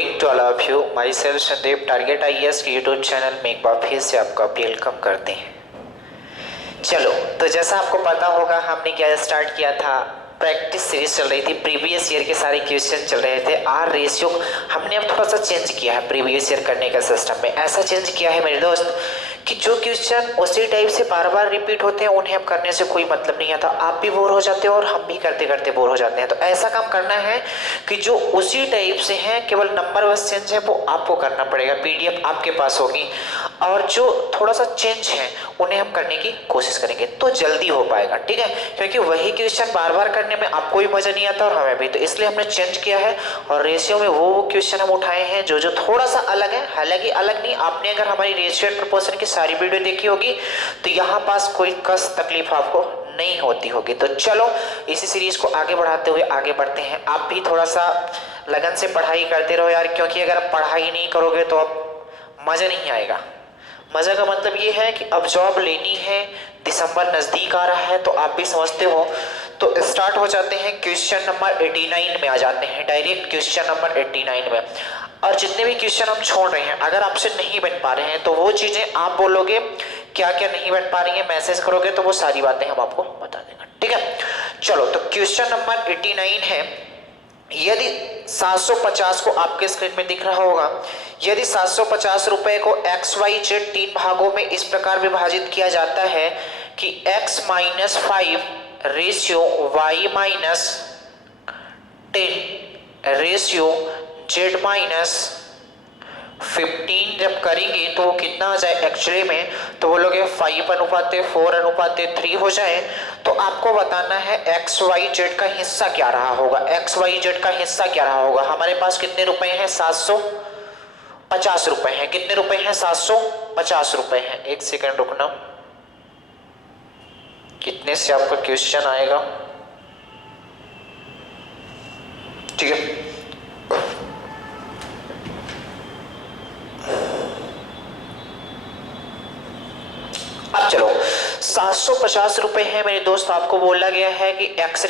Evening to all of you. Myself Sandeep, target IAS के YouTube channel में एक बार फिर से आपका वेलकम करते हैं। चलो, तो जैसा आपको पता होगा हमने क्या स्टार्ट किया था, प्रैक्टिस सीरीज चल रही थी, प्रीवियस ईयर के सारे क्वेश्चन चल रहे थे। आर रेशियो हमने अब थोड़ा सा चेंज किया है प्रीवियस ईयर करने का सिस्टम में। ऐसा चेंज किया है मेरे दोस्त कि जो क्वेश्चन उसी टाइप से बार बार रिपीट होते हैं उन्हें अब करने से कोई मतलब नहीं आता। आप भी बोर हो जाते हो और हम भी करते करते बोर हो जाते हैं। तो ऐसा काम करना है कि जो उसी टाइप से है, केवल नंबर बस चेंज है, वो आपको करना पड़ेगा। पीडीएफ आपके पास होगी और जो थोड़ा सा चेंज है उन्हें हम करने की कोशिश करेंगे तो जल्दी हो पाएगा, ठीक है। क्योंकि वही क्वेश्चन बार बार करने में आपको भी मजा नहीं आता और हमें भी, तो इसलिए हमने चेंज किया है। और रेशियो में वो क्वेश्चन हम उठाए हैं जो जो थोड़ा सा अलग है। हालांकि अलग नहीं, आपने अगर हमारी रेशियो एंड प्रोपोर्शन की सारी वीडियो देखी होगी तो यहाँ पास कोई कस तकलीफ आपको नहीं होती होगी। तो चलो इसी सीरीज को आगे बढ़ाते हुए आगे बढ़ते हैं। आप भी थोड़ा सा लगन से पढ़ाई करते रहो यार, क्योंकि अगर आप पढ़ाई नहीं करोगे तो अब मजा नहीं आएगा। मजा का मतलब ये है कि अब जॉब लेनी है, दिसंबर नजदीक आ रहा है, तो आप भी समझते हो। तो स्टार्ट हो जाते हैं, क्वेश्चन नंबर 89 में आ जाते हैं, डायरेक्ट क्वेश्चन नंबर 89 में। और जितने भी क्वेश्चन हम छोड़ रहे हैं, अगर आपसे नहीं बन पा रहे हैं तो वो चीजें आप बोलोगे क्या क्या नहीं बन पा रही है, मैसेज करोगे तो वो सारी बातें हम आपको बता देंगे, ठीक है। चलो, तो क्वेश्चन नंबर 89 है, यदि 750 को आपके स्क्रीन में दिख रहा होगा, यदि 750 रुपए को एक्स वाई जेड 3 भागों में इस प्रकार विभाजित किया जाता है कि x minus 5 ratio Y minus 10 ratio z minus 15 जब करेंगे तो वो कितना आ जाए एक्चुअली में, तो वो लोग 5:4:3 हो जाए। तो आपको बताना है एक्स वाई जेड का हिस्सा क्या रहा होगा। एक्स वाई जेड का हिस्सा क्या रहा होगा। हमारे पास कितने रुपए हैं, 750 रुपए हैं। कितने रुपए हैं, 750 रुपए हैं। एक सेकंड रुकना, कितने से आपका क्वेश्चन आएगा, ठीक है। अब चलो, 750 रुपए है मेरे दोस्त। आपको बोला गया है कि x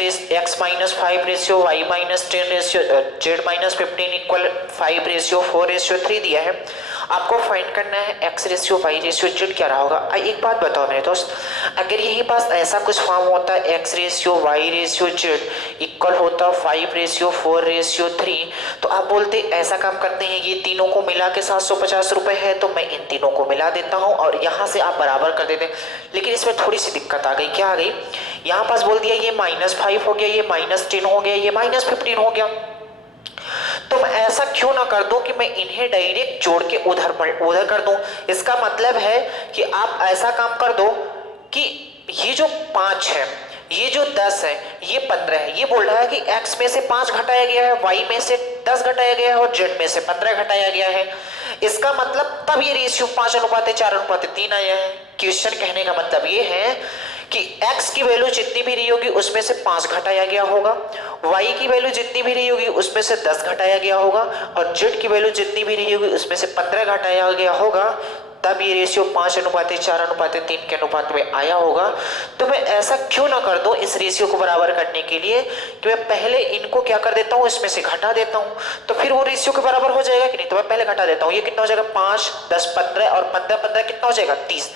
minus 5 ratio Y minus 10 ratio Z minus 15 equal 5 ratio 4:3 दिया है। आपको फाइंड करना है x ratio Y ratio Z क्या रहा होगा। एक बात बताओ मेरे दोस्त, अगर यही पास ऐसा कुछ फॉर्म होता है x ratio Y ratio Z equal होता 5:4:3, तो आप बोलते ऐसा काम करते हैं, ये तीनों को मिला के 750 रुपए है तो मैं इन तीनों को मिला देता हूं और यहां से आप बराबर कर देते। लेकिन इसमें थोड़ी सी दिक्कत आ गई। क्या आ गई, यहां पास बोल दिया ये -5 हो गया, ये -10 हो गया, ये -15 हो गया। तो मैं ऐसा क्यों ना कर दूं कि मैं इन्हें डायरेक्ट जोड़ के उधर कर दूं। इसका मतलब है कि आप ऐसा काम कर दो कि ये जो 5 है, ये जो 10 है, ये 15 है। ये बोल रहा है कि x में से 5 घटाया गया है, y में से 10 घटाया गया है और z में से 15 घटाया गया है। इसका मतलब तब ये रेशियो 5:4:3 आया है। क्वेश्चन कहने का मतलब ये है कि x की वैल्यू जितनी भी रही होगी उसमें से 5 घटाया गया होगा, y की वैल्यू जितनी भी रही होगी उसमें से 10 घटाया गया होगा और z की वैल्यू जितनी भी रही होगी उसमें से 15 घटाया गया होगा। तब ये रेशियो 5:4:3 के अनुपात में आया होगा। तो मैं ऐसा क्यों ना कर दूं इस रेशियो को बराबर करने के लिए कि मैं पहले इनको क्या कर देता हूं, इसमें से घटा देता हूं, तो फिर वो रेशियो के बराबर हो जाएगा कि नहीं। तो मैं पहले घटा देता हूं, ये कितना हो जाएगा, 5, 10, 15 और 15 कितना हो जाएगा, 30।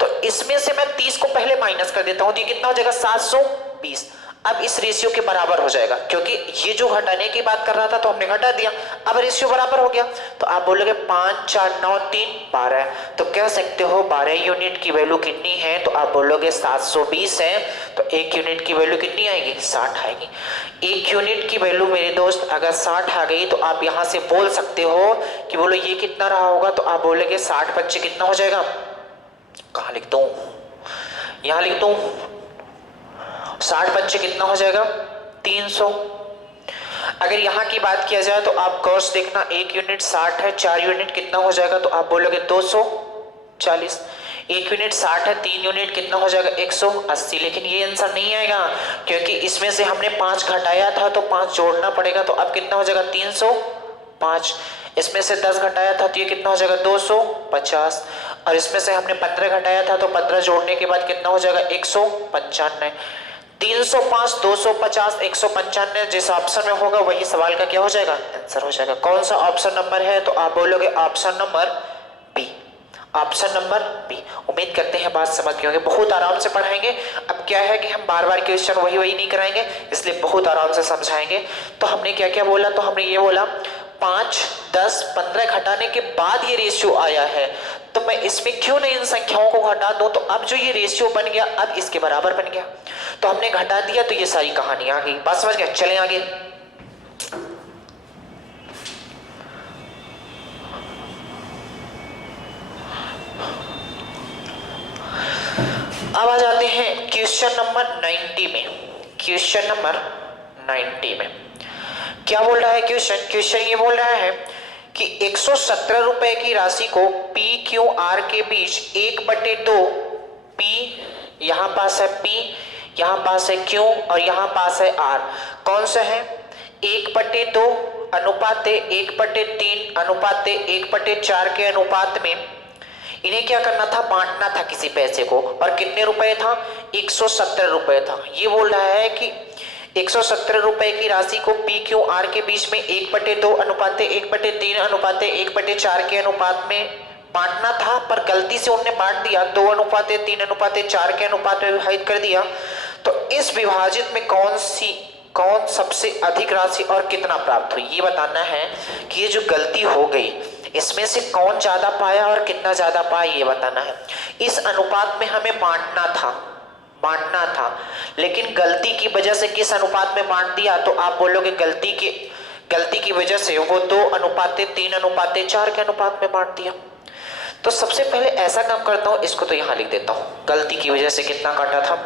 तो इसमें से मैं 30 को पहले माइनस कर देता हूं, तो ये कितना हो जाएगा, 720। अब इस रेशियो के बराबर हो जाएगा, क्योंकि ये जो घटाने की बात कर रहा था तो हमने घटा दिया। अब रेशियो बराबर हो गया तो आप बोलोगे 5, 4, 9, 3, 12। तो कह सकते हो 12 यूनिट की वैल्यू कितनी है, तो आप बोलोगे 720 है। तो 1 यूनिट की वैल्यू कितनी आएगी, 60 आएगी। 1 यूनिट की वैल्यू मेरे दोस्त अगर 60 आ गई तो आप यहां से बोल सकते हो कि बोलो ये कितना रहा होगा, तो आप बोलोगे 60 बच्चे कितना हो जाएगा, कहां लिख दूं, यहां लिख दूं, 60 बच्चे कितना हो जाएगा, 300। अगर यहां की बात किया जाए तो आप कोर्स देखना, 1 यूनिट 60 है, 4 यूनिट कितना हो जाएगा, तो आप बोलोगे 240। 1 यूनिट 60 है, 3 यूनिट कितना हो जाएगा, 180। लेकिन ये आंसर नहीं आएगा क्योंकि इसमें से हमने 5 घटाया था तो 5 जोड़ना पड़ेगा। तो अब कितना हो जाएगा, 305। इसमें से 10 घटाया था तो ये कितना हो जाएगा, 250। और इसमें से हमने 15 घटाया था तो 15 जोड़ने के बाद कितना हो जाएगा, 195। 305, 250, 195 जिस ऑप्शन में होगा वही सवाल का क्या हो जाएगा, आंसर हो जाएगा। कौन सा ऑप्शन नंबर है, तो आप बोलोगे option number B, option number B. उम्मीद करते हैं बात समझ गए होंगे, बहुत आराम से पढ़ाएंगे। अब क्या है कि हम बार बार क्वेश्चन वही नहीं कराएंगे, इसलिए बहुत आराम से समझाएंगे। तो हमने क्या क्या बोला, तो हमने ये बोला 5, 10, 15 घटाने के बाद ये रेशियो आया है, तो मैं इसमें क्यों नहीं इन संख्याओं को घटा दूं। तो अब जो ये रेशियो बन गया अब इसके बराबर बन गया, तो हमने घटा दिया, तो ये सारी कहानी आ गई। बात समझ गए, चलें आगे। अब आ जाते हैं क्वेश्चन नंबर 90 में। क्वेश्चन नंबर 90 में क्या बोल रहा है क्वेश्चन ये बोल रहा है कि 117 रुपए की राशि को पी क्यू आर के बीच 1/2 पी, यहां पास है पी, यहां पास है क्यू और यहां पास है आर, कौन सा है 1/2 अनुपाते 1/3 अनुपाते 1/4 के अनुपात में इन्हें क्या करना था, बांटना था किसी पैसे को, और कितने रुपए था, 117 रुपए था। ये बोल रहा है कि 117 रुपए की राशि को पी क्यू आर के बीच में 1/2 अनुपाते 1/3 अनुपाते 1/4 के अनुपात में बांटना था, पर गलती से उन्होंने बांट दिया 2 अनुपाते 3 अनुपाते 4 के अनुपात में विभाजित कर दिया। तो इस विभाजित में कौन सबसे अधिक राशि और कितना प्राप्त हुई, ये बताना है कि ये जो गलती हो गई इसमें से कौन ज्यादा पाया और कितना ज्यादा पाया, ये बताना है। इस अनुपात में हमें बांटना था, लेकिन गलती की वजह से किस अनुपात में बांट दिया, तो आप बोलोगे गलती की वजह से वो 2 अनुपाते 3 अनुपाते 4 के अनुपात में बांट दिया। तो सबसे पहले ऐसा काम करता हूं, इसको तो यहां लिख देता हूं, गलती की वजह से कितना काटा था,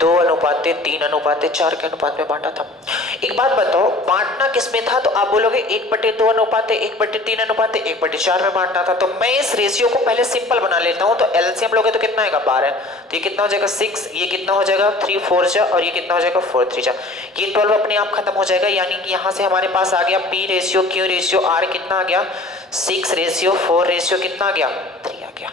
2 अनुपाते 3 अनुपाते 4 के अनुपात में बांटा था। एक बात बताओ, बांटना किसमें था, तो आप बोलोगे 1/2 अनुपाते 1/3 अनुपाते 1/4 में बांटना था। तो मैं इस रेशियो को पहले सिंपल बना लेता हूं, तो एलसीएम लोगे तो कितना आएगा 12, तो ये कितना हो जाएगा 6, ये कितना हो जाएगा 3 4 जा, और ये कितना हो जाएगा 4 3 जा, ये 12 अपने आप खत्म हो जाएगा। यानी कि यहां से हमारे पास आ गया P ratio Q ratio R कितना आ गया 6/4 रेशियो कितना आ गया 3 आ गया।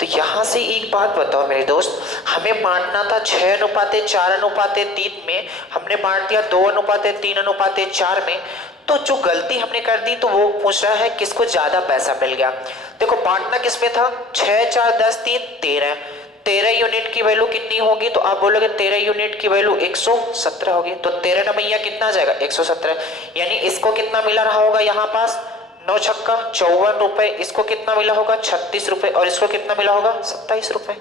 तो यहां से एक बात बताओ मेरे दोस्त, हमें बांटना था 6 अनुपाते 4 अनुपाते 3 में, हमने बांट दिया 2 अनुपाते 3 अनुपाते 4 में। तो जो गलती हमने कर दी, तो वो पूछ रहा है किसको ज्यादा पैसा मिल गया। देखो बांटना किसमें था, 6 4 10 3 13 यूनिट की वैल्यू कितनी होगी, तो आप बोलोगे 13 यूनिट की वैल्यू 117 होगी। तो 13 नमैया कितना आ जाएगा 117, यानी इसको कितना मिला रहा होगा यहाँ पास 9 छक्का 54 रुपए, इसको कितना मिला होगा 36 रुपए, और इसको कितना मिला होगा 27 रुपए।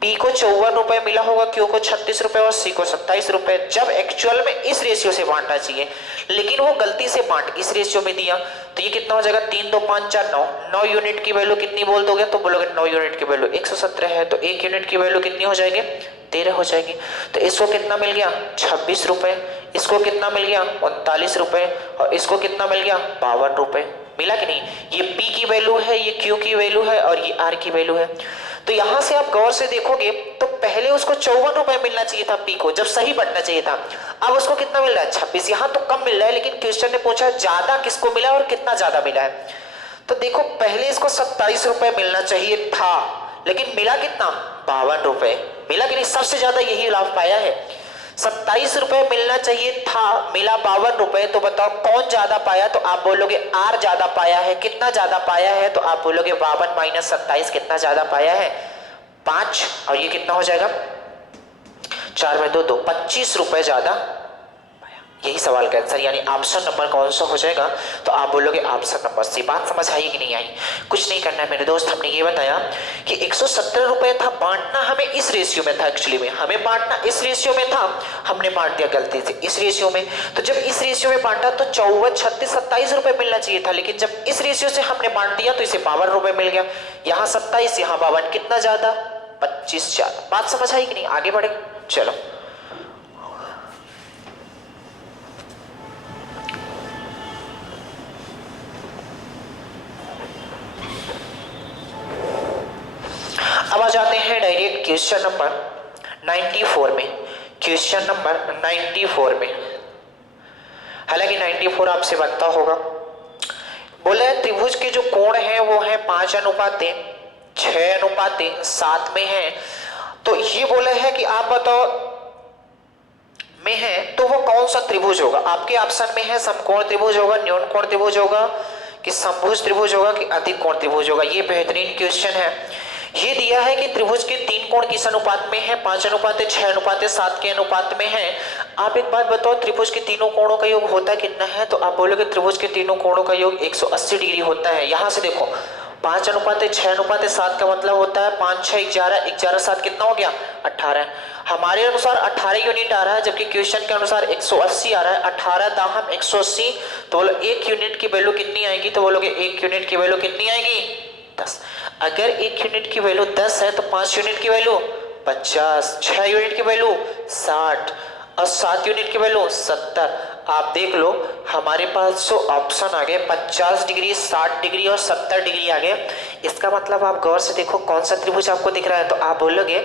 पी को 54 रुपए मिला होगा, क्यू को 36 रुपए और सी को 27 रुपए, जब एक्चुअल में इस रेशियो से बांटना चाहिए, लेकिन वो गलती से बांट इस रेशियो में दिया। तो ये कितना हो जाएगा 3 2 5 4 9, 9 यूनिट की वैल्यू कितनी बोल दोगे, तो बोलोगे 9 यूनिट की वैल्यू 117 है, तो 1 यूनिट की वैल्यू कितनी हो जाएगी 13 हो जाएगी। तो इसको कितना मिल गया 26 रुपए, इसको कितना मिल गया 39 रुपए, और इसको कितना मिल गया 52 रुपए। मिला कि नहीं, ये P की वैल्यू है, ये Q की वैल्यू है, और ये R की वैल्यू है। तो यहां से आप गौर से देखोगे तो पहले उसको 54 रुपए मिलना चाहिए था P को, जब सही बढ़ना चाहिए था। अब उसको कितना मिल रहा है 26, यहां तो कम मिल रहा है, लेकिन क्वेश्चन ने पूछा ज्यादा किसको मिला और कितना ज्यादा मिला है। तो देखो पहले इसको 27 रुपए मिलना चाहिए था, लेकिन मिला कितना 52 रुपए। मिला कि नहीं, सबसे ज्यादा यही लाभ पाया है। 27 रुपए मिलना चाहिए था, मिला 52 रुपए। तो बताओ कौन ज्यादा पाया, तो आप बोलोगे आर ज्यादा पाया है। कितना ज्यादा पाया है, तो आप बोलोगे 52 माइनस 27 कितना ज्यादा पाया है 5, और ये कितना हो जाएगा 4 में 2 2 25 रुपए ज्यादा पाया। यही सवाल का आंसर, यानी ऑप्शन नंबर कौन सा हो जाएगा, तो आप बोलोगे ऑप्शन नंबर सी। बात समझ आई कि नहीं आई, कुछ नहीं करना है मेरे दोस्त। हमने ये बताया कि 117 रुपए था, बांटना हमें इस रेशियो में था, एक्चुअली में हमें बांटना इस रेशियो में था, हमने बांट दिया गलती से इस रेशियो में। तो जब इस रेशियो में बांटा तो 54 36 27 रुपए मिलना चाहिए था, लेकिन जब इस रेशियो से हमने बांट दिया तो इसे 52 रुपए मिल गया। यहाँ 27 यहाँ 52, कितना ज्यादा 25 ज्यादा। बात समझ आई कि नहीं, आगे बढ़े चलो। अब आ जाते हैं डायरेक्ट क्वेश्चन नंबर 94 में। क्वेश्चन नंबर 94 में, हालांकि 94 आपसे बनता होगा। बोले त्रिभुज के जो कोण हैं वो है 5 अनुपाते 6 अनुपाते 7 में है। तो ये बोले है कि आप बताओ सा त्रिभुज होगा? आपके ऑप्शन में है समकोण त्रिभुज होगा, न्यून कोण त्रिभुज होगा, कि समभुज त्रिभुज होगा, कि अधिक कोण त्रिभुज होगा? ये बेहतरीन क्वेश्चन है। ये दिया है कि त्रिभुज के 3 कोण किस अनुपात में है? 5:6:7 के अनुपात में है। आप एक बात बताओ, त्रिभुज के तीनों कोणों का योग होता कितना है? तो आप बोलोगे त्रिभुज के तीनों कोणों का योग 180 डिग्री होता है। यहां से देखो 5:6:7 का मतलब होता है 5 6 11, 11 7 कितना हो गया? 18। हमारे अनुसार 18 यूनिट आ रहा है, जबकि क्वेश्चन के अनुसार 180 आ रहा है। 18 दाहम 180, तो बोलो 1 यूनिट की वैल्यू कितनी आएगी? तो बोलोगे 1 यूनिट की वैल्यू कितनी आएगी? 10। अगर 1 यूनिट की वैल्यू 10 है तो 5 यूनिट की वैल्यू 50, 6 यूनिट की वैल्यू 60 और 7 यूनिट की वैल्यू 70। आप देख लो हमारे पास जो ऑप्शन आ गए 50 डिग्री, 60 डिग्री और 70 डिग्री आ गए। इसका मतलब आप गौर से देखो कौन सा त्रिभुज आपको दिख रहा है। तो आप बोलोगे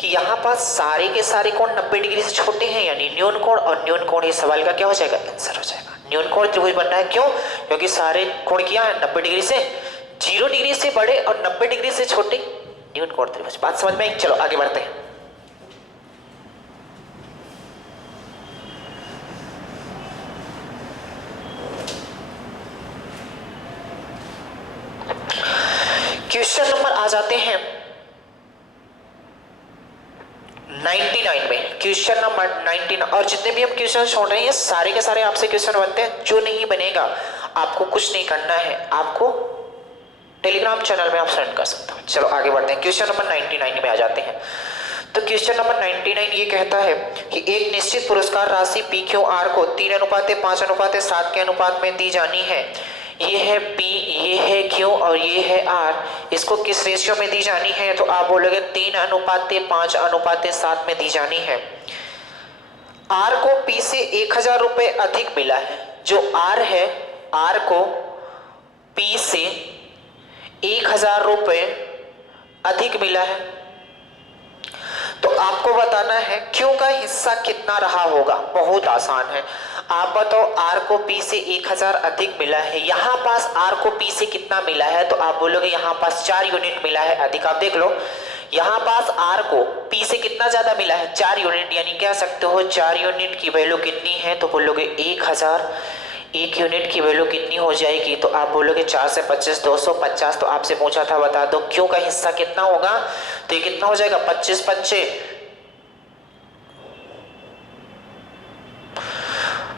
कि यहाँ पास सारे के सारे कोण 90 डिग्री से छोटे हैं, यानी न्यून कोण। और न्यून कोण इस सवाल का क्या हो जाएगा? आंसर हो जाएगा। न्यून कोण त्रिभुज बन रहा है, क्यों? क्योंकि सारे कोण क्या है? 90 डिग्री से, 0 डिग्री से बड़े और 90 डिग्री से छोटे, न्यून कोण त्रिभुज। बात समझ में आई? चलो आगे बढ़ते हैं। क्वेश्चन नंबर आ जाते हैं 99 में। क्वेश्चन नंबर 99, और जितने भी हम क्वेश्चन छोड़ रहे हैं सारे के सारे आपसे क्वेश्चन बनते हैं। जो नहीं बनेगा आपको कुछ नहीं करना है, आपको टेलीग्राम चैनल में आप सेंड कर सकते हो। चलो आगे बढ़ते हैं, क्वेश्चन नंबर 99 में आ जाते हैं। तो क्वेश्चन नंबर 99 ये कहता है कि एक निश्चित पुरस्कार राशि PQR को 3:5:7 के अनुपात में दी जानी है। ये है P, ये है Q और ये है R। इसको किस रेशियो में दी जानी है? तो आप बोलोगे 3:5:7 में दी जानी है। R को P से 1000 रुपए अधिक मिला है। जो R है, R को P से 1000 रुपए अधिक मिला है। तो आपको बताना है Q का हिस्सा कितना रहा होगा। बहुत आसान है, आप बताओ R को P से 1000 अधिक मिला है। यहाँ पास R को P से कितना मिला है? तो आप बोलोगे यहाँ पास 4 यूनिट मिला है अधिक। आप देख लो यहाँ पास R को P से कितना ज्यादा मिला है? 4 यूनिट। यानी कह सकते हो 4 यूनिट की वैल्यू कितनी है? तो बोलोगे 1000। 1 यूनिट की वैल्यू कितनी हो जाएगी? तो आप बोलोगे 4 से 25 250। तो आपसे पूछा था बता दो Q का हिस्सा कितना होगा? तो ये कितना हो जाएगा? 25 25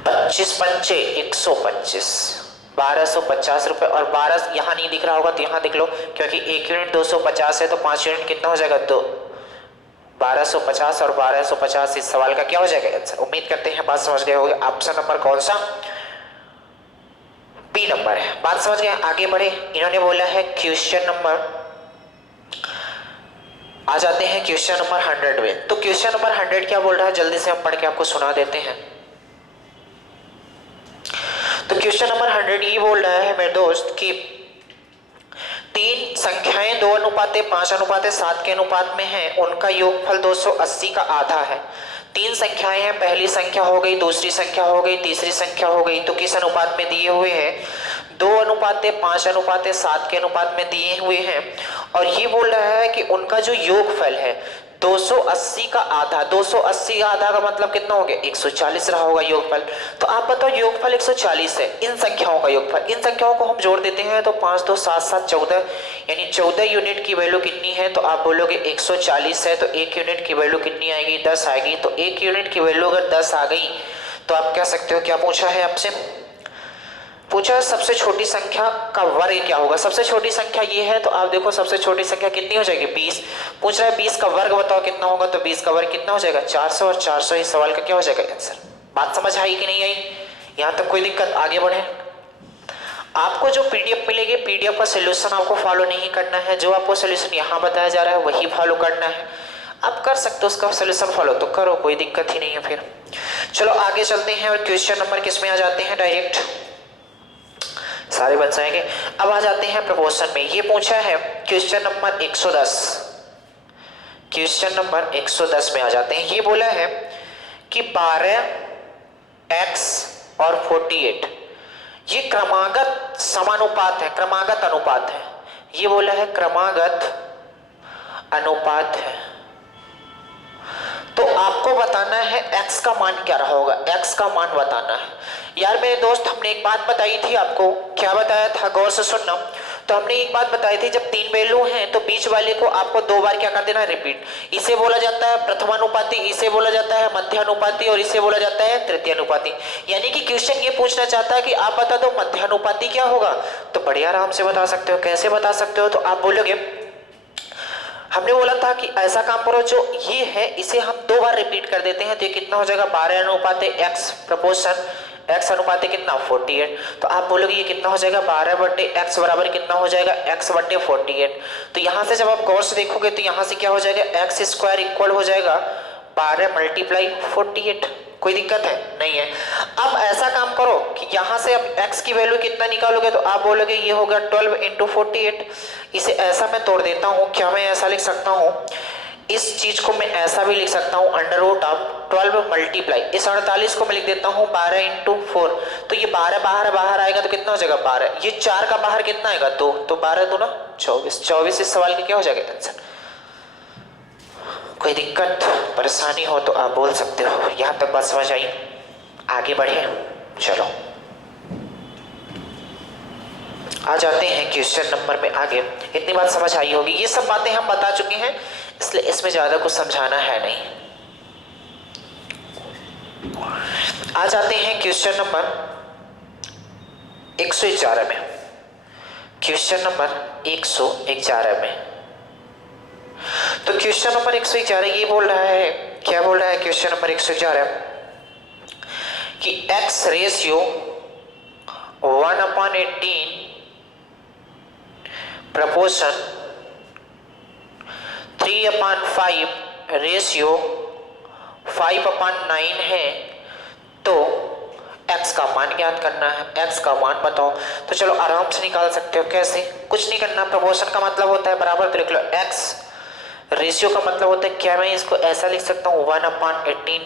25 पंचे 125, 1250 रुपए। और 12 यहाँ नहीं दिख रहा होगा तो यहाँ दिख लो, क्योंकि 1 यूनिट 250 है तो 5 यूनिट कितना हो जाएगा? 1250 और 1250। इस सवाल का क्या हो जाएगा आंसर? उम्मीद करते हैं बात समझ गए होंगे। ऑप्शन नंबर कौन सा? बी नंबर है। बात समझ गए? आगे बढ़े। इन्होंने बोला है क्वेश्चन नंबर, आ जाते हैं क्वेश्चन नंबर 100 में। तो क्वेश्चन नंबर 100 क्या बोल रहा है, जल्दी से हम पढ़ के आपको सुना देते हैं। तो क्वेश्चन नंबर 100 ये बोल रहा है मेरे दोस्त कि 3 संख्याएं 2:5:7 के अनुपात में हैं, उनका योगफल 280 का आधा है। 3 संख्याएं हैं, पहली संख्या हो गई, दूसरी संख्या हो गई, तीसरी संख्या हो गई। तो किस अनुपात में दिए हुए हैं? 2:5:7 के अनुपात में दिए हुए हैं। और ये बोल रहा है कि उनका जो योगफल है 280 का आधा। 280 का आधा का मतलब कितना हो गया? 140 रहा होगा योगफल। तो आप बताओ योगफल 140 है, इन संख्याओं का योगफल। इन संख्याओं को हम जोड़ देते हैं तो 5 2 7 7 14, यानी 14 यूनिट की वैल्यू कितनी है? तो आप बोलोगे 140 है तो 1 यूनिट की वैल्यू कितनी आएगी? 10 आएगी। तो 1 यूनिट की वैल्यू अगर 10 आ गई तो आप कह सकते हो क्या पूछा है आपसे? पूछा है सबसे छोटी संख्या का वर्ग क्या होगा। सबसे छोटी संख्या ये है, तो आप देखो सबसे छोटी संख्या कितनी हो जाएगी? 20। पूछ रहा है 20 का वर्ग बताओ कितना होगा? तो 20 का वर्ग कितना हो जाएगा? 400। और 400 इस सवाल का क्या हो जाएगा आंसर? बात समझ आई कि नहीं आई? यहाँ तक कोई दिक्कत? आगे बढ़े। आपको जो पीडीएफ मिलेगी, पीडीएफ का सोल्यूशन आपको फॉलो नहीं करना है। जो आपको सोल्यूशन यहाँ बताया जा रहा है वही फॉलो करना है। आप कर सकते हो उसका सोल्यूशन फॉलो, तो करो, कोई दिक्कत ही नहीं है। फिर चलो आगे चलते हैं और क्वेश्चन नंबर किस में आ जाते हैं? डायरेक्ट सारे बन जाएंगे। अब आ जाते हैं प्रपोर्शन में। ये पूछा है क्वेश्चन नंबर 110। क्वेश्चन नंबर 110 में आ जाते हैं। ये बोला है कि 12x और 48 ये क्रमागत समानुपात है, क्रमागत अनुपात है। ये बोला है क्रमागत अनुपात है। तो आपको बताना है x का मान क्या रहा होगा, x का मान बताना है। यार मेरे दोस्त हमने एक बात बताई थी आपको, क्या बताया था गौर से सुनना। तो हमने एक बात बताई थी, जब तीन वैल्यू हैं तो बीच वाले को आपको दो बार क्या कर देना, रिपीट। इसे बोला जाता है प्रथमानुपाती, इसे बोला जाता है मध्यानुपाती और इसे बोला जाता है तृतीयानुपाती। यानी कि क्वेश्चन ये पूछना चाहता है कि आप बता दो मध्यानुपाती क्या होगा, तो बड़े आराम से बता सकते हो। कैसे बता सकते हो, तो आप बोलोगे हमने बोला था कि ऐसा काम करो, जो ये है इसे हम दो बार रिपीट कर देते हैं, तो ये कितना हो जाएगा 12 अनुपात x प्रपोर्शन x अनुपात कितना 48। तो आप बोलोगे ये कितना हो जाएगा 12/x बराबर कितना हो जाएगा x/48। तो यहां से जब आप गौर से देखोगे तो यहां से क्या हो जाएगा x² इक्वल हो जाएगा 12 × 48। कोई दिक्कत है नहीं है। अब ऐसा काम करो कि यहां से अब x की वैल्यू कितना निकालोगे, तो आप बोलोगे ये होगा 12 × 48। इसे ऐसा मैं तोड़ देता हूं, क्या मैं ऐसा लिख सकता हूं, इस चीज को मैं ऐसा भी लिख सकता हूं √12 मल्टीप्लाई इस 48 को मैं लिख देता हूं 12 × 4। तो ये 12 बाहर आएगा तो कितना हो जाएगा 12, ये 4 का बाहर कितना आएगा 2, तो 12 दूना 24। 24 इस सवाल का क्या हो जाएगा आंसर। कोई दिक्कत परेशानी हो तो आप बोल सकते हो। यहां तक बात समझ आई, आगे बढ़े चलो आ जाते हैं क्वेश्चन नंबर में आगे। इतनी बात समझ आई होगी, ये सब बातें हम बता चुके हैं इसलिए इसमें ज्यादा कुछ समझाना है नहीं। आ जाते हैं क्वेश्चन नंबर 111 में। क्वेश्चन नंबर 111 में, तो क्वेश्चन नंबर 111 ये बोल रहा है, क्या बोल रहा है क्वेश्चन नंबर 111 कि x रेशियो 1/18 प्रपोर्शन 3/5 रेशियो 5/9 है, तो x का मान ज्ञात करना है। x का मान बताओ, तो चलो आराम से निकाल सकते हो। कैसे, कुछ नहीं करना, प्रपोर्शन का मतलब होता है बराबर, तो लिख लो x, रेशियो का मतलब होता है, क्या मैं इसको ऐसा लिख सकता हूँ 1/18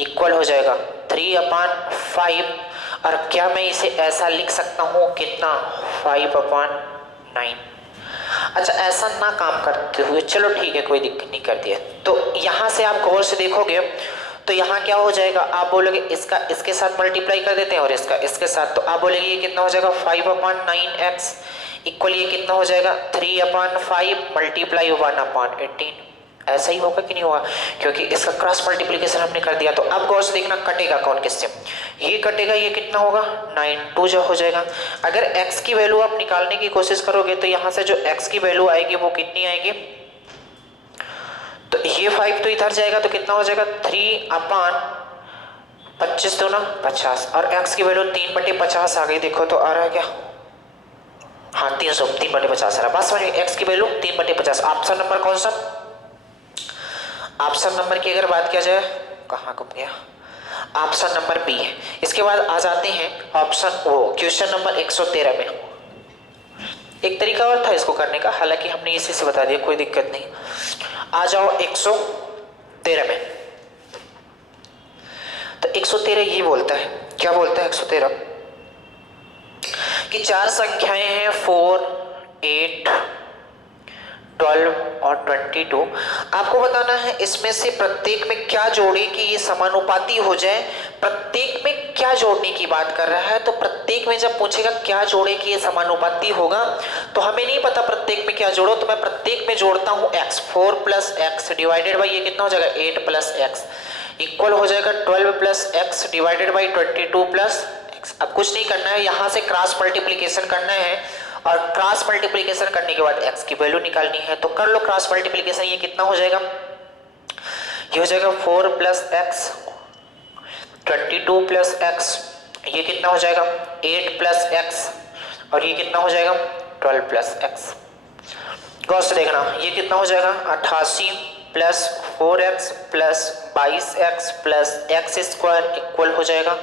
इक्वल हो जाएगा 3/5, और क्या मैं इसे ऐसा लिख सकता हूँ कितना 5/9। अच्छा ऐसा ना काम करते हुए, चलो ठीक है कोई दिक्कत नहीं, कर दिया। तो यहां से आप गौर से देखोगे तो यहाँ क्या हो जाएगा, आप बोलोगे इसका इसके साथ मल्टीप्लाई कर देते हैं और इसका इसके साथ, तो आप बोलेंगे ये कितना हो जाएगा 5/9x इक्वल ये कितना हो जाएगा 3/5 मल्टीप्लाई 1/18। ऐसा ही होगा कि नहीं होगा, क्योंकि इसका क्रॉस मल्टीप्लिकेशन हमने कर दिया। तो अब गौर से देखना कटेगा कौन किससे, ये कटेगा, ये कितना होगा 9 2 जो हो जाएगा। अगर x की वैल्यू आप निकालने की कोशिश करोगे तो यहाँ से जो x की वैल्यू आएगी वो कितनी आएगी, तो ये 5 तो इधर जाएगा तो कितना हो जाएगा 3/25 दो ना 50, और x की वैल्यू 3/50 आ गई। देखो तो आ रहा है क्या, हाँ 3/50 आ रहा है। बस समझिए x की वैल्यू 3/50। ऑप्शन नंबर कौन सा, ऑप्शन नंबर की अगर बात किया जाए, कहाँ गुम गया, ऑप्शन नंबर बी है। इसके बाद आ जाते हैं ऑप्शन वो क्वेश्चन नंबर 113 में। एक तरीका और था इसको करने का, हालांकि हमने इसी से बता दिया, कोई दिक्कत नहीं। आ जाओ 113 में। तो 113 ये बोलता है, क्या बोलता है 113 कि चार संख्याएं हैं 4 8 12 और 22। आपको बताना है इसमें से प्रत्येक में क्या जोड़े कि ये समानुपाती हो जाए। प्रत्येक में क्या जोड़ने की बात कर रहा है, तो प्रत्येक में जब पूछेगा क्या जोड़े कि ये समानुपाती होगा, तो हमें नहीं पता प्रत्येक में क्या जोड़ो, तो मैं प्रत्येक में जोड़ता हूं x। 4 + x डिवाइडेड बाई ये कितना हो जाएगा 8 + x इक्वल हो जाएगा 12 + x डिवाइडेड बाई 22 + x। अब कुछ नहीं करना है, यहां से क्रॉस मल्टीप्लीकेशन करना है, और क्रॉस मल्टीप्लिकेशन करने के बाद x की वैल्यू निकालनी है। तो कर लो क्रॉस मल्टीप्लिकेशन, ये कितना हो जाएगा, ये हो जाएगा 4 + x 22 + x, ये कितना हो जाएगा 8 + x, और ये कितना हो जाएगा 12 + x। गौर से देखना, ये कितना हो जाएगा 88 + 4x + 22x + x² इक्वल हो जाएगा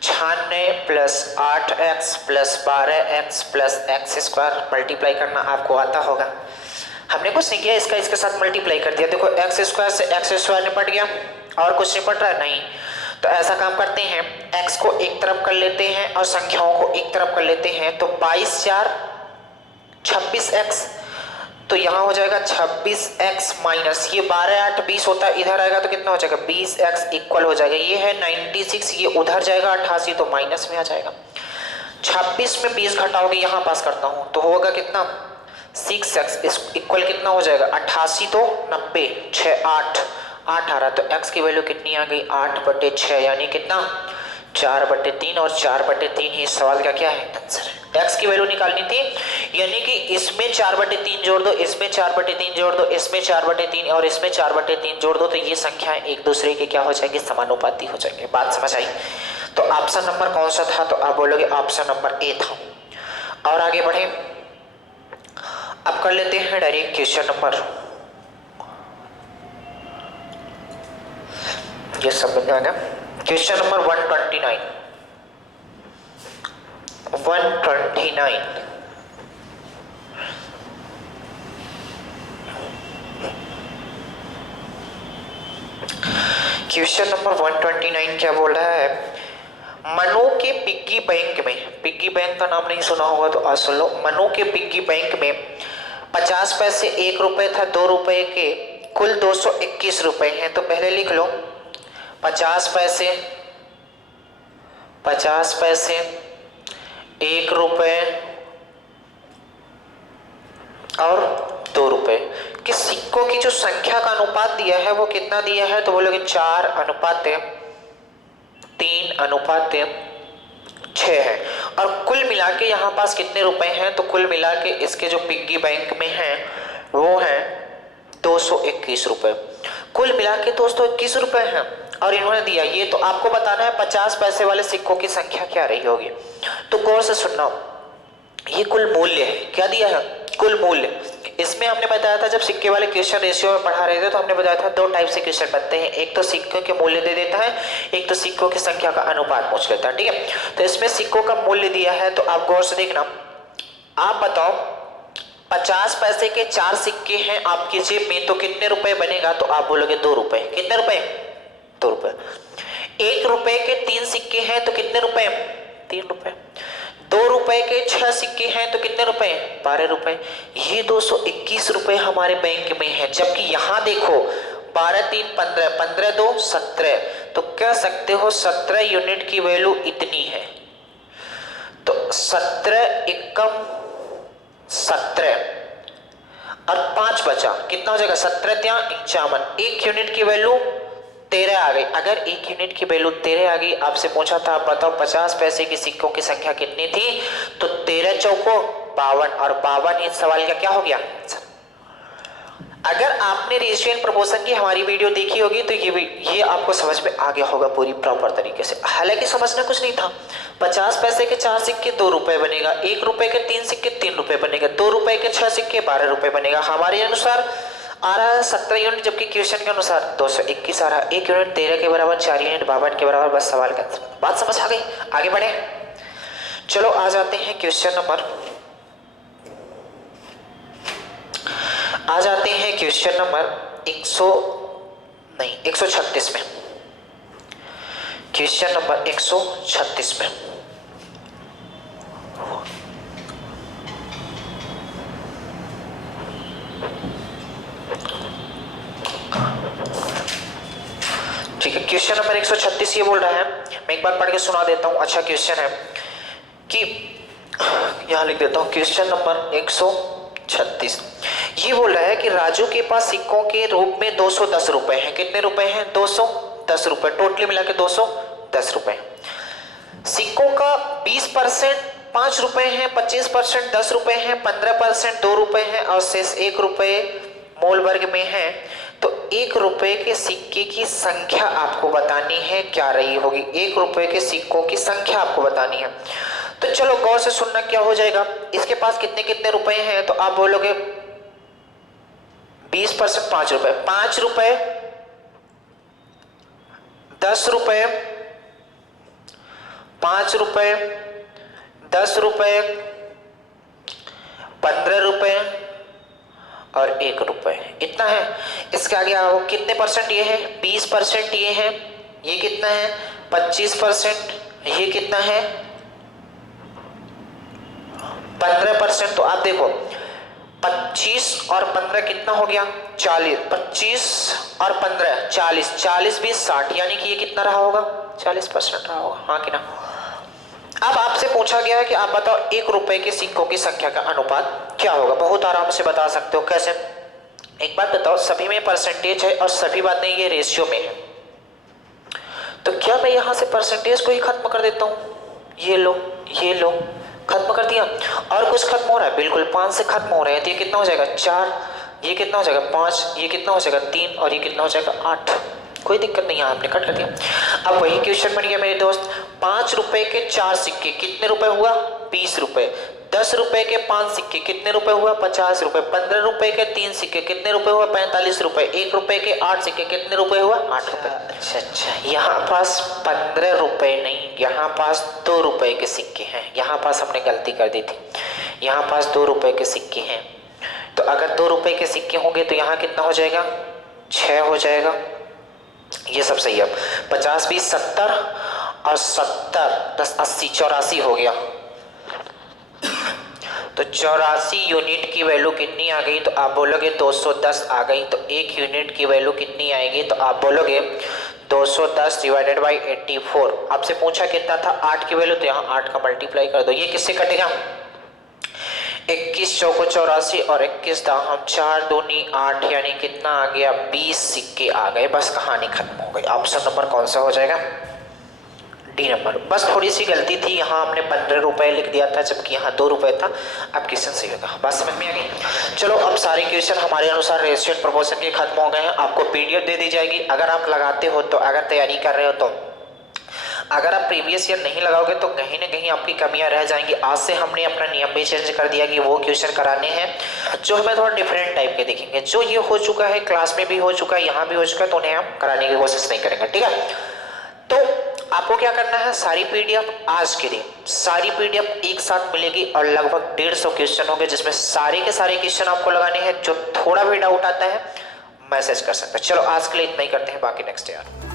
96 + 8x + 12x + x² मल्टीप्लाई करना आपको आता होगा। हमने कुछ नहीं किया, इसका इसके साथ मल्टीप्लाई कर दिया। देखो x² से x² निपट गया, और कुछ निपट रहा है नहीं। तो ऐसा काम करते हैं, x को एक तरफ कर लेते हैं और संख्याओं को एक तरफ कर लेते हैं। तो 22 × 4 26x तो यहाँ हो जाएगा 26x माइनस ये 12 8 20 होता है, इधर आएगा तो कितना हो जाएगा 20x इक्वल हो जाएगा, ये है 96, ये उधर जाएगा 88 तो माइनस में आ जाएगा। 26 में 20 घटाओगे, यहाँ पास करता हूँ तो होगा कितना 6x इक्वल कितना हो जाएगा 88 तो 90 6 8 8 आ रहा, तो x की वैल्यू कितनी आ गई 8/6 यानी कितना 4/3 और 4/3 ही सवाल का क्या है आंसर है। x की वैल्यू निकालनी थी, यानी कि इसमें 4/3 जोड़ दो, इसमें 4/3 जोड़ दो, इसमें 4/3 और इसमें 4/3 जोड़ दो, तो ये संख्याएं एक दूसरे के क्या हो जाएंगे समानुपाती हो जाएंगे। बात समझ आई? तो ऑप्शन नंबर कौन सा था, तो आप बोलोगे ऑप्शन नंबर ए था। और आगे बढ़े, अब कर लेते हैं डायरेक्ट क्वेश्चन नंबर, ये सब बन जाएगा क्वेश्चन नंबर 129। क्वेश्चन नंबर 129 क्या बोल रहा है, मनु के पिग्गी बैंक में, पिग्गी बैंक का नाम नहीं सुना होगा तो आज सुन लो, मनु के पिग्गी बैंक में 50 पैसे 1 रुपए था, 2 रुपए के कुल 221 रुपए हैं। तो पहले लिख लो 50 पैसे 1 रुपए और 2 रुपए कि सिक्कों की जो संख्या का अनुपात दिया है वो कितना दिया है, तो बोलोगे 4:3:6 है। और कुल मिला के यहाँ पास कितने रुपए हैं, तो कुल मिला के इसके जो पिग्गी बैंक में हैं वो है 221 रुपए, कुल मिला के 221 रुपए हैं। और इन्होंने दिया, ये तो आपको बताना है 50 पैसे वाले सिक्कों की संख्या क्या रही होगी। तो गौर से सुनना, ये कुल मूल्य है, क्या दिया है कुल मूल्य। इसमें हमने बताया था जब सिक्के वाले क्वेश्चन रेशियो में पढ़ा रहे थे तो हमने बताया था 2 टाइप से क्वेश्चन बनते हैं, एक तो सिक्कों के मूल्य दे देता है, एक तो सिक्कों की संख्या का अनुपात पूछ लेता है, ठीक है। तो इसमें सिक्कों का मूल्य दिया है, तो आप गौर से देखना, आप बताओ 50 पैसे के 4 सिक्के हैं आपकी जेब में, तो कितने रुपए बनेगा, तो आप बोलोगे 2 रुपए। कितने रुपए 2 रुपए। 1 रुपए के 3 सिक्के हैं तो कितने रुपए 3 रुपए। 2 रुपए के 6 सिक्के हैं तो कितने रुपए 12 रुपए। ये 221 रुपए हमारे बैंक में है, जबकि यहां देखो 12×3 15, 15×2 17, तो कह सकते हो 17 यूनिट की वैल्यू इतनी है। तो 17 एकम 17 और 5 बचा, कितना हो जाएगा 17×3 = 1 यूनिट की वैल्यू 13 आ गई। अगर 1 यूनिट की वैल्यू 13 आ गई, आपसे पूछा था आप बताओ 50 पैसे की सिक्कों की संख्या कितनी थी, तो 13 चौको 52 और 52 इस सवाल का क्या हो गया। अगर आपने रेशियो एंड प्रोपोर्शन की हमारी वीडियो देखी होगी तो ये आपको समझ में आ गया होगा पूरी प्रॉपर तरीके से। हालांकि समझना कुछ नहीं था, 50 पैसे के 4 सिक्के 2 रुपए बनेगा, 1 रुपए के 3 सिक्के 3 रुपए बनेगा, 2 रुपए के 6 सिक्के 12 रुपए बनेगा। हमारे अनुसार आ रहा है 17 यूनिट, जबकि क्वेश्चन के अनुसार 221 आ रहा है। 1 यूनिट 13 के बराबर, 4 यूनिट 52 के बराबर, बस सवाल का बात समझ आ गई। आगे बढ़े, चलो आ जाते हैं क्वेश्चन नंबर 136 में। क्वेश्चन नंबर 136 में ठीक है। क्वेश्चन नंबर 136 ये बोल रहा है, मैं एक बार पढ़ के सुना देता हूं। अच्छा क्वेश्चन है कि यहां लिख देता हूं, क्वेश्चन नंबर 136 ये बोल रहा है कि राजू के पास सिक्कों के रूप में 210 रुपए हैं। कितने रुपए हैं 210 रुपए, टोटली मिला के 210 रुपए। सिक्कों का 20% 5 रुपए हैं, 25% 10 रुपए हैं, 15% 2 रुपए हैं और शेष 1 रुपए मोल वर्ग में है। तो 1 रुपए के सिक्के की संख्या आपको बतानी है, क्या रही होगी। 1 रुपए के सिक्कों की संख्या आपको बतानी है। तो चलो गौर से सुनना, क्या हो जाएगा, इसके पास कितने कितने रुपए हैं, तो आप बोलोगे 20% 5 रुपए, 5 रुपए 10 रुपए, 5 रुपए 10 रुपए, 15 रुपए और 1 रुपए, इतना है। इसके आगे आओ, कितने परसेंट ये है 20% ये है, ये कितना है 25%, ये कितना है 15%। तो आप देखो 25 और 15 कितना हो गया 40, 25 और 15 40, 40 20 60, यानी कि ये कितना रहा होगा 40% रहा होगा, हाँ कि ना। अब आपसे पूछा गया है कि आप बताओ 1 रुपए के सिक्कों की संख्या का अनुपात क्या होगा। बहुत आराम से बता सकते हो। कैसे, एक बात बताओ, सभी में परसेंटेज है और सभी बातें ये रेशियो में है, तो क्या मैं यहां से परसेंटेज को ही खत्म कर देता हूं, ये लो ये लो, खत्म कर दिया। और कुछ खत्म हो रहा है, बिल्कुल 5 से खत्म हो रहे हैं, तो ये कितना हो जाएगा 4, ये कितना हो जाएगा 5, ये कितना हो जाएगा 3 और ये कितना हो जाएगा 8। कोई दिक्कत नहीं है, आपने कट कर दिया। अब वही क्वेश्चन बन गया मेरे दोस्त, 5 रुपए के 4 सिक्के कितने रुपए हुआ 20 रुपए, 10 रुपए के 5 सिक्के कितने रुपए हुआ 50 रुपए, 15 रुपए के 3 सिक्के कितने रुपए हुआ 45 रुपए, 1 रुपए के 8 सिक्के कितने रुपए हुआ 8 रुपए। अच्छा, यहाँ पास 15 रुपए नहीं, यहाँ पास 2 रुपए के सिक्के हैं। यहाँ पास हमने गलती कर दी थी, यहाँ पास 2 रुपए के सिक्के हैं। तो अगर 2 रुपए के सिक्के होंगे तो यहाँ कितना हो जाएगा 6 हो जाएगा, ये सब सही है। 50 20 70 और 70 10 80 84 हो गया। तो 84 यूनिट की वैल्यू कितनी आ गई, तो आप बोलोगे 210 आ गई। तो 1 यूनिट की वैल्यू कितनी आएगी, तो आप बोलोगे 210 डिवाइडेड बाई 84। आपसे पूछा कितना था 8 की वैल्यू, तो यहाँ 8 का मल्टीप्लाई कर दो। ये किससे कटेगा 21 चौको 84 और 21 दाहम 4 दूनी 8, यानी कितना आ गया 20 सिक्के आ गए। बस कहानी खत्म हो गई। ऑप्शन नंबर कौन सा हो जाएगा डी नंबर। बस थोड़ी सी गलती थी, यहाँ हमने 15 रुपए लिख दिया था जबकि यहाँ 2 रुपए था। अब क्वेश्चन सही होगा, बात समझ में आ गई। चलो अब सारे क्वेश्चन हमारे अनुसार रेशियो एंड प्रोपोर्शन के खत्म हो गए हैं। आपको पीडीएफ दे दी जाएगी, अगर आप लगाते हो तो, अगर तैयारी कर रहे हो तो। अगर आप प्रीवियस ईयर नहीं लगाओगे तो कहीं ना कहीं आपकी कमियां रह जाएंगी। आज से हमने अपना नियम भी चेंज कर दिया कि वो क्वेश्चन कराने हैं जो हमें थोड़ा डिफरेंट टाइप के दिखेंगे। जो ये हो चुका है, क्लास में भी हो चुका है, यहाँ भी हो चुका है, तो उन्हें हम कराने की कोशिश नहीं करेंगे, ठीक है। तो आपको क्या करना है, सारी पीडीएफ आज के दिन सारी पीडीएफ एक साथ मिलेगी और लगभग 150 क्वेश्चन होंगे, जिसमें सारे के सारे क्वेश्चन आपको लगाने हैं। जो थोड़ा भी डाउट आता है मैसेज कर सकते हैं। चलो आज के लिए इतना ही करते हैं, बाकी नेक्स्ट ईयर।